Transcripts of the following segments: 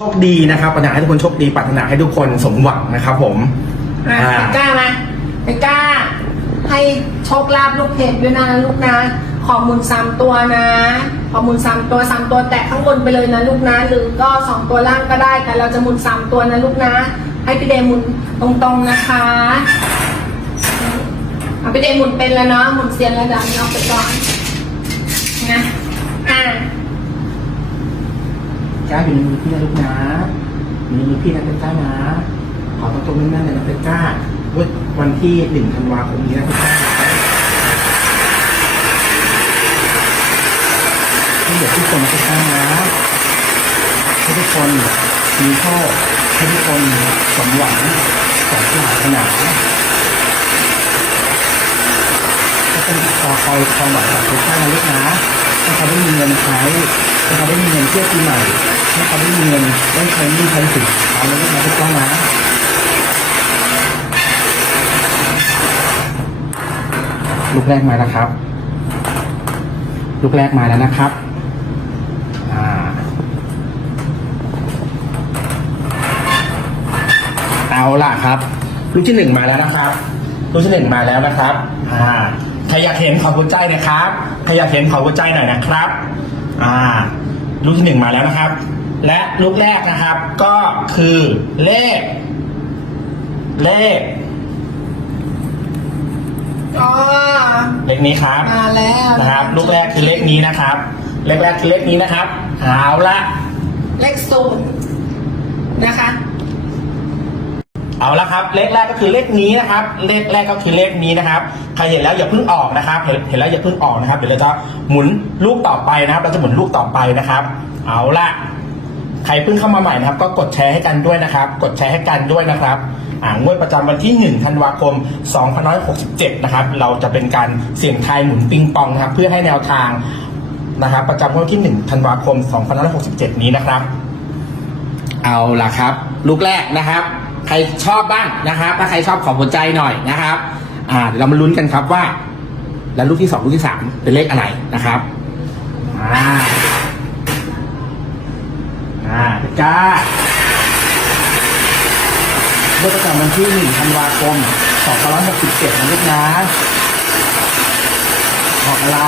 โชคดีนะครับปรารถนาให้ทุกคนโชคดีปรารถนาให้ทุกคนสมหวังนะครับผมอะอ่า ไปกล้ามาไปกล้า ให้โชคลาภลูกเพจด้วยนะลูกนะ ขอหมุนสามตัวนะ ขอหมุนสามตัวสามตัวแตะข้างบนไปเลยนะลูกนะ หรือก็สองตัวล่างก็ได้ แต่เราจะหมุนสามตัวนะลูกนะ ให้พี่เดย์หมุนตรงๆนะคะเอาพี่เดย์หมุนเป็นแล้วเนาะหมุนเซียนแล้วเดันเอาไปก่อนนะอะ จ้าอยู่ในมือพี่นะลูกนะอยู่ในมือพี่นะเป็นจ้านะขอตรงๆนั่นๆเลยนะเป็นจ้าวันวันที่หนึ่งธันวาคมนี้นะเป็นจ้าให้เด็กทุกคนเป็นจ้านะให้ทุกคนมีโชคให้ทุกคนสมหวังสมปรารถนาก็เป็นคอคอยความหวังจากทุกท่านนะลูกนะ ให้เขาได้มีเงินใช้ให้เขาได้มีเงินเที่ยวปีใหม่ให้เขาได้มีเงินได้ใช้หนี้ใช้สินเอาแล้วลูกนะทุกท่านนะลูกแรกมาแล้วครับ ลูกแรกมาแล้วนะครับเอาล่ะครับ ลูกที่หนึ่งมาแล้วนะครับ ลูกที่หนึ่งมาแล้วนะครับอ่า ใครอยากเห็นขอหัวใจนะครับใครอยากเห็นขอหัวใจหน่อยนะครับ อ่า ลูกที่หนึ่งมาแล้วนะครับ และลูกแรกนะครับ ก็คือเลข เลขอ๋อเลขนี้ครับมาแล้วนะครับ ลูกแรกคือเลขนี้นะครับ เลขแรกคือเลขนี้นะครับเอาละเลขศูนย์นะคะ เอาละครับเลขแรกก็คือเลขนี้นะครับ เลขแรกก็คือเลขนี้นะครับ ใครเห็นแล้วอย่าเพิ่งออกนะครับ เห็นแล้วอย่าเพิ่งออกนะครับ เดี๋ยวเราจะหมุนลูกต่อไปนะครับ เราจะหมุนลูกต่อไปนะครับ เอาละใครเพิ่งเข้ามาใหม่นะครับ ก็กดแชร์ให้กันด้วยนะครับ กดแชร์ให้กันด้วยนะครับอ่างวดประจำวันที่ 1 ธันวาคม 2567 นะครับ เราจะเป็นการเสี่ยงทายหมุนปิงปองนะครับ เพื่อให้แนวทางนะครับ ประจำวันที่ 1 ธันวาคม 2567 นี้นะครับ เอาล่ะครับ ลูกแรกนะครับ ใครชอบบ้างนะครับ ถ้าใครชอบขอหัวใจหน่อยนะครับ อ่าเดี๋ยวเรามาลุ้นกันครับว่า แล้วลูกที่สองลูกที่สามเป็นเลขอะไรนะครับอ่าอ่าจ้าเมื่อประจำวันที่หนึ่งธันวาคมสองพันหกสิบเจ็ดนะลูกนะขออะไร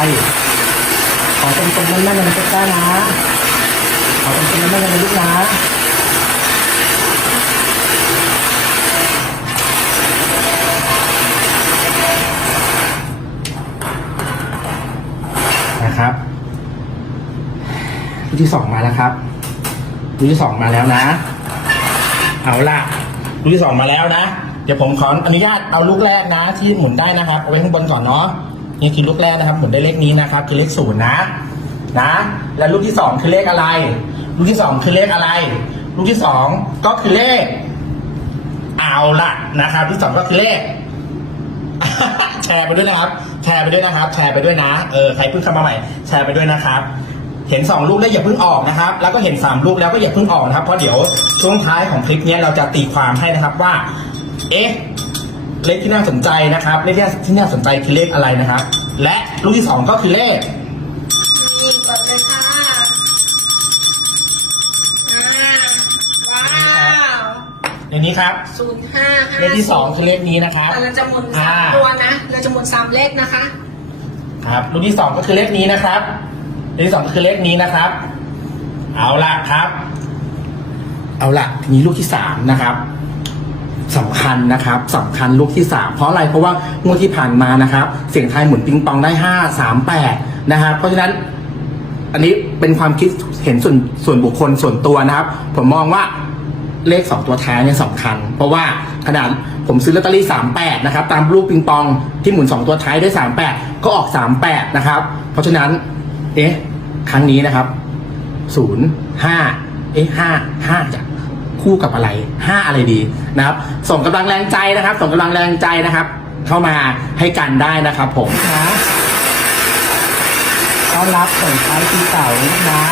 ขอตรงๆนั่นๆนะจ้านะขอตรงๆนั่นๆนลูกนะ นะครับ ลูกที่สองมาแล้วครับลูกที่สองมาแล้วนะ เอาล่ะลูกที่สองมาแล้วนะ เดี๋ยวผมขออนุญาตเอาลูกแรกนะ ที่หมุนได้นะครับเอาไว้ข้างบนก่อนเนาะนี่คือลูกแรกนะครับ หมุนได้เลขนี้นะครับ คือเลขศูนย์นะ นะ แล้วลูกที่สองคือเลขอะไร ลูกที่สองคือเลขอะไร ลูกที่สองก็คือเลข เอาล่ะนะครับ ที่สองก็คือเลขแชร์ไปด้วยนะครับ แชร์ไปด้วยนะครับ แชร์ไปด้วยนะ เออ ใครเพิ่งเข้ามาใหม่ แชร์ไปด้วยนะครับ เห็นสองลูกแล้วอย่าเพิ่งออกนะครับ แล้วก็เห็นสามลูกแล้วก็อย่าเพิ่งออกนะครับ เพราะเดี๋ยวช่วงท้ายของคลิปนี้เราจะตีความให้นะครับว่า เอ๊ะ เลขที่น่าสนใจนะครับ เลขที่น่าสนใจคือเลขอะไรนะครับ และลูกที่สองก็คือเลขนี่กดเลยค่ะอ่าว้าวในนี้ครับ ศูนย์ห้าห้าเลขที่สองคือเลขนี้นะครับเราจะหมุนอ่าสามตัวนะ เราจะหมุนสามเลขนะคะ ครับ ลูกที่สองก็คือเลขนี้นะครับเลข ที่สองก็คือเลขนี้นะครับ เอาละครับ เอาละทีนี้ลูกที่สามนะครับสำคัญนะครับสำคัญลูกที่สามเพราะอะไรเพราะว่างวดที่ผ่านมานะครับ เสียงไทยหมุนปิงปองได้ห้าสามแปดนะครับ เพราะฉะนั้นอันนี้เป็นความคิดเห็นส่วนส่วนบุคคลส่วนตัวนะครับ ผมมองว่าเลขสองตัวท้ายเนี่ยสำคัญ เพราะว่าขนาดผมซื้อลอตเตอรี่สามแปดนะครับ ตามลูกปิงปองที่หมุนสองตัวท้ายด้วยสามแปดก็ออกสามแปดนะครับ เพราะฉะนั้น เอ๊ะ ครั้งนี้นะครับศูนย์ห้าเอ๊ะห้าห้าจะคู่กับอะไรห้าอะไรดีนะครับ ส่งกำลังแรงใจนะครับ ส่งกำลังแรงใจนะครับ เข้ามาให้กันได้นะครับผมนะต้อนรับส่งท้ายปีเก่านะ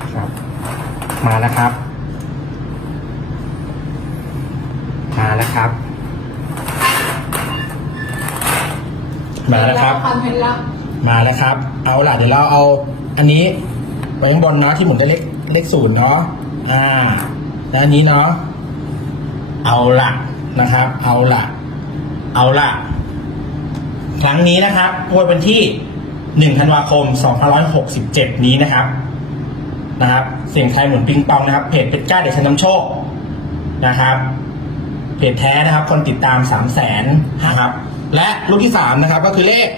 นะครับมาแล้วครับ มาแล้วครับ มาแล้วครับ ความเห็นแล้วมาแล้วครับ เอาล่ะเดี๋ยวเราเอา อันนี้ไว้ข้างบนเนาะที่หมุนได้เลขเลขศูนย์เนาะ อ่า แล้วอันนี้เนาะ เอาล่ะนะครับ เอาล่ะ เอาล่ะ ครั้งนี้นะครับงวดวันที่1ธันวาคม2567นี้นะครับ นะครับ เสียงไทายหมุนปิงปองนะครับ เพจเป็ดก้าเด็กชันน้ำโชคนะครับ เพจแท้นะครับ คนติดตาม3 0 0แสนนะครับ และลูกที่สามนะครับ ก็คือเลข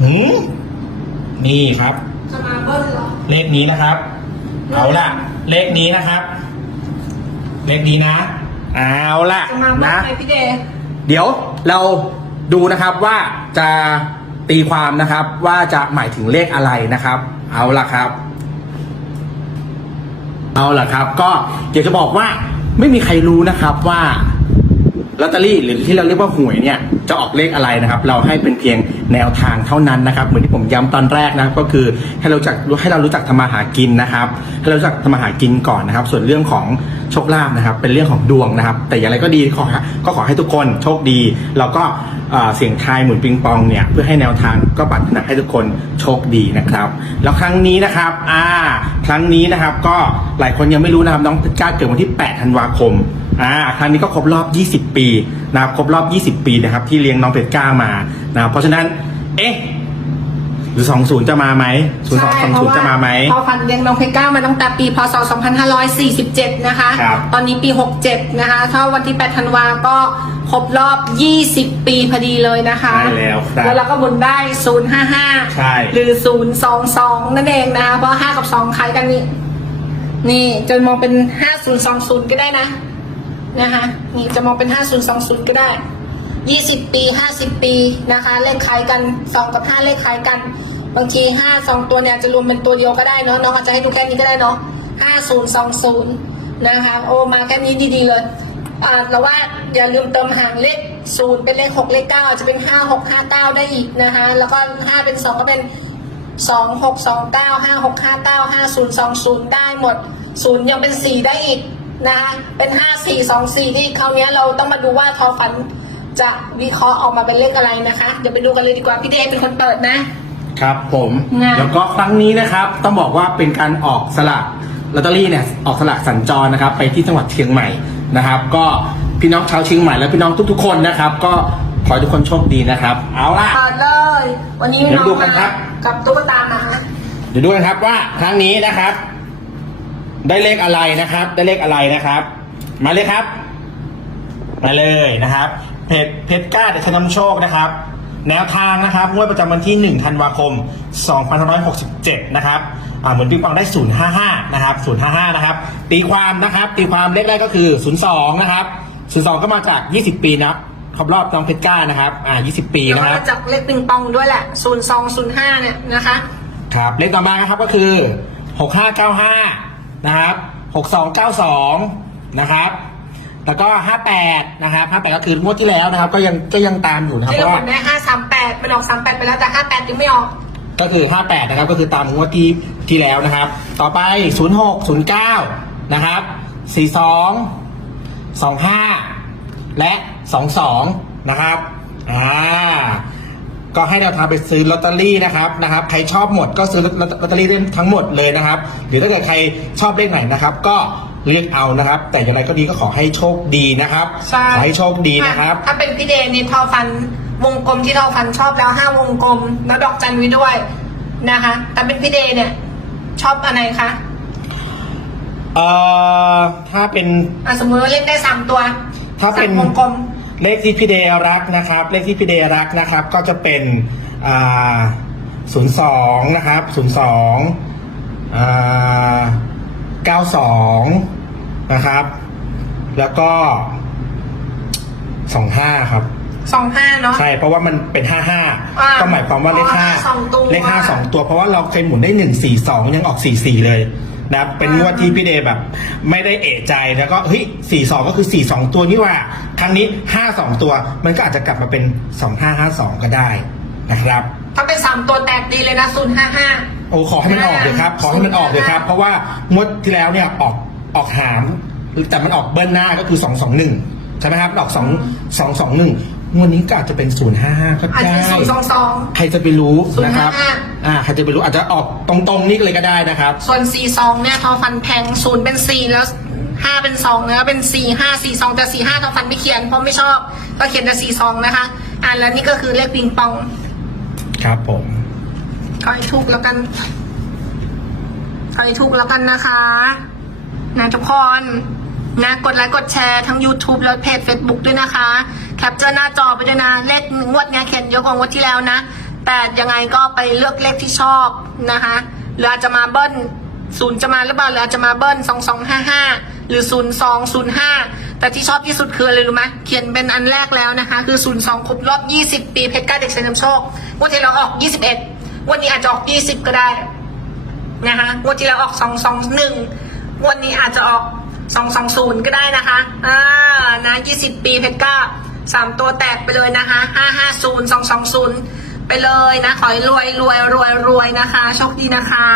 หืมนี่ครับ จะมาเบิ้ลเหรอเลขนี้นะครับ เอาล่ะ เลขนี้นะครับ เลขนี้นะ เอาล่ะจะมาเบิ้ลนะ ไหมพี่เดย์เดี๋ยวเราดูนะครับว่าจะตีความนะครับว่าจะหมายถึงเลขอะไรนะครับ เอาล่ะครับ เอาล่ะครับ ก็อยากจะบอกว่าไม่มีใครรู้นะครับว่า ลอตเตอรี่หรือที่เราเรียกว่าหวยเนี่ยจะออกเลขอะไรนะครับ เราให้เป็นเพียงแนวทางเท่านั้นนะครับ เหมือนที่ผมย้ำตอนแรกนะครับก็คือให้เราจักให้เรารู้จักทำมาหากินนะครับให้เรารู้จักทำมาหากินก่อนนะครับ ส่วนเรื่องของโชคลาภนะครับ เป็นเรื่องของดวงนะครับ แต่อย่างไรก็ดีขอก็ขอให้ทุกคนโชคดี เราก็ เอ่อเสี่ยงทายหมุนปิงปองเนี่ยเพื่อให้แนวทางก็ปรารถนาให้ทุกคนโชคดีนะครับ แล้วครั้งนี้นะครับอ่าครั้งนี้นะครับก็หลายคนยังไม่รู้นะครับน้องก้าเกิดวันที่ 8 ธันวาคมอ่าครั้งนี้ก็ครบรอบ 20 ปีนะครับครบรอบ 20 ปีนะครับที่เลี้ยงน้องเพชรก้ามานะครับเพราะฉะนั้นเอ๊ะหรือ 20 จะมาไหม02 20 จะมาไหมพอฟันเลี้ยงน้องเพชรก้ามาตั้งแต่ปี พศ 2547 นะคะครับตอนนี้ปี 67 นะคะ ถ้าวันที่ 8 ธันวาก็ ครบรอบ 20 ปีพอดีเลยนะคะใช่แล้วครับแล้วเราก็หมุนได้ 055 ใช่ หรือ 022 นั่นเองนะคะ เพราะ 5 กับ 2 คล้ายกันนี่นี่จะมองเป็น 5020 ก็ได้นะ นะคะนี่จะมองเป็น 5020 ก็ได้ 20 ปี 50 ปีนะคะ เลขคล้ายกัน 2 กับ 5 เลขคล้ายกัน บางที5 2 ตัวเนี่ยจะรวมเป็นตัวเดียวก็ได้เนาะน้องอาจจะให้ดูแค่นี้ก็ได้เนาะ5020 นะคะ โอ้มาแค่นี้ดีๆเลย อ่าแล้วว่าอย่าลืมเติมหางเลข0เป็นเลข6เลข9อาจจะเป็น5 6 5 9ได้อีกนะคะ แล้วก็5เป็น2ก็เป็นสองหกสองเก้าห้าหกห้าเก้าห้าศูนย์สองศูนย์ได้หมดศูนย์ยังเป็นสี่ได้อีกนะคะเป็นห้าสี่สองสี่ที่คราวนี้เราต้องมาดูว่าทอฝันจะวิเคราะห์ออกมาเป็นเลขอะไรนะคะ เดี๋ยวไปดูกันเลยดีกว่า พี่เดชเป็นคนเปิดนะครับผมนะแล้วก็ครั้งนี้นะครับต้องบอกว่าเป็นการออกสลากลอตเตอรี่เนี่ยออกสลากสัญจรนะครับ ไปที่จังหวัดเชียงใหม่ นะครับ ก็พี่น้องชาวเชียงใหม่และพี่น้องทุกๆ คนนะครับ ก็ขอให้ทุกคนโชคดีนะครับ เอาล่ะ เปิดเลย วันนี้เดี๋ยวน้องดูกัมานครับ กับตุ๊กตาหมาเดี๋ยวดูกันครับว่าครั้งนี้นะครับ ได้เลขอะไรนะครับ ได้เลขอะไรนะครับ มาเลยครับ มาเลยนะครับ เพจเพจก้าเดชนำโชคนะครับ แนวทางนะครับงวดประจำวันที่1ธันวาคม2567 นะครับอ่า เหมือนปิงปองได้ 055 นะครับ 055 นะครับ ตีความนะครับ ตีความเลขแรกก็คือ 02 นะครับ 02 ก็มาจาก 20 ปีนะครบรอบน้องเพชรก้านะครับ อ่า 20 ปีแล้วนะคก็รับจากเลขปิงปองด้วยแหละศูนย์สองศูนย์ห้าเนี่ยนะคะ ครับ เลขต่อมานะครับก็คือ 6595 นะครับ 6292 นะครับ แล้วก็ 58 นะครับ 58 ก็คืองวดที่แล้วนะครับ ก็ยังก็ยังตามอยู่นะครับที่เพเราราะหว่ามุนได้ห้าสามแปดมันออกสามแปดไปแล้วแต่ห้าแปดยังไม่ออก ก็คือ 58 นะครับ ก็คือตามงวดที่ ที่แล้วนะครับ ต่อไป 06 09 นะครับ 42 25 และ 22 นะครับ อ่า ก็ให้แนวทางไปซื้อลอตเตอรี่นะครับนะครับ ใครชอบหมดก็ซื้อลอตเตอรี่ได้ทั้งหมดเลยนะครับ หรือถ้าเกิดใครชอบเลขไหนนะครับ ก็เรียกเอานะครับ แต่อย่างไรก็ดีก็ขอให้โชคดีนะครับ ใช่ ขอให้โชคดีนะครับ ถ้าเป็นพี่เดนนี่ทอฟันวงกลมที่ทอฟันชอบแล้วห้าวงกลมแล้วดอกจันไว้ด้วยนะคะ แต่เป็นพี่เดนเนี่ย ชอบอะไรคะเอ่อถ้าเป็น อะสมมติว่าเล่นได้สามตัวถ้าเป็น สมวงกลมเลขที่พี่เดรักนะครับ เลขที่พี่เดรักนะครับ ก็จะเป็นอ่าศูนย์สองนะครับศูนย์สองอ่าเก้าสองนะครับ แล้วก็สองห้าครับ สองห้าเนาะ ใช่ เพราะว่ามันเป็นห้าห้าอ่าก็หมายความว่าเลขเพราะว่าห้าสองตัว เลขห้าสองตัว เพราะว่าเราเคยหมุนได้หนึ่งสี่สองยังออกสี่สี่เลยนะครับเป็นงวดที่พี่เดแบบ ไม่ได้เอะใจแล้วก็เฮ้ยสี่สองก็คือสี่สองตัวนี่หว่า ครั้งนี้ห้าสองตัว มันก็อาจจะกลับมาเป็นสองห้าห้าสองก็ได้นะครับ ถ้าเป็นสามตัวแตกดีเลยนะศูนย์ห้าห้า โอ้ขอให้มันออกเถอะครับ ขอให้มันออกเถอะครับ เพราะว่างวดที่แล้วเนี่ยออกออกหามแต่มันออกเบิ้ลหน้าก็คือสองสองหนึ่งใช่ไหมครับ ออกสองสองสองหนึ่ง งวดนี้ก็อาจจะเป็นศูนย์ห้าห้าก็อาจจะได้เป็นสองสองสอง ใครจะไปรู้นะครับ 055 อ่า ใครจะไปรู้อาจจะออกตรงๆนี่เลยก็ได้นะครับ ส่วนสี่สองเนี่ยทอฟันแพงศูนย์เป็นสี่แล้วห้าเป็นสองแล้วเป็นสี่ห้าสี่สองแต่สี่ห้าทอฟันไม่เขียนเพราะไม่ชอบก็เขียนแต่สี่สองนะคะ อ่าแล้วนี่ก็คือเลขปิงปองครับผม ขอให้ถูกแล้วกันขอให้ถูกแล้วกันนะคะนะทุกคนนะกดไลค์กดแชร์ทั้ง YouTube แล้วเพจ Facebook ด้วยนะคะ แคปเจอร์หน้าจอไปด้วยนะเลขงวดเนี้ยเขียนเยอะกว่างวดที่แล้วนะ แต่ยังไงก็ไปเลือกเลขที่ชอบนะคะหรืออาจจะมาเบิ้ลศูนย์จะมาหรือเปล่าหรืออาจจะมาเบิ้ลสองสองห้าห้าหรือศูนย์สองศูนย์ห้าแต่ที่ชอบที่สุดคืออะไรรู้ไหมเขียนเป็นอันแรกแล้วนะคะ คือศูนย์สองครบรอบยี่สิบปีเพชรก้าเด็กชายนำโชคงวดที่เราออกยี่สิบเอ็ดวันนี้อาจจะออกยี่สิบก็ได้นะคะงวดที่แล้วออกสองสองหนึ่งวันนี้อาจจะออกสองสองศูนย์ก็ได้นะคะ อ่า นะยี่สิบปีเพชรก้า สามตัวแตกไปเลยนะคะห้าห้าศูนย์สองสองศูนย์ไปเลยนะ ขอให้รวยรวยรวยรวยนะคะ โชคดีนะคะ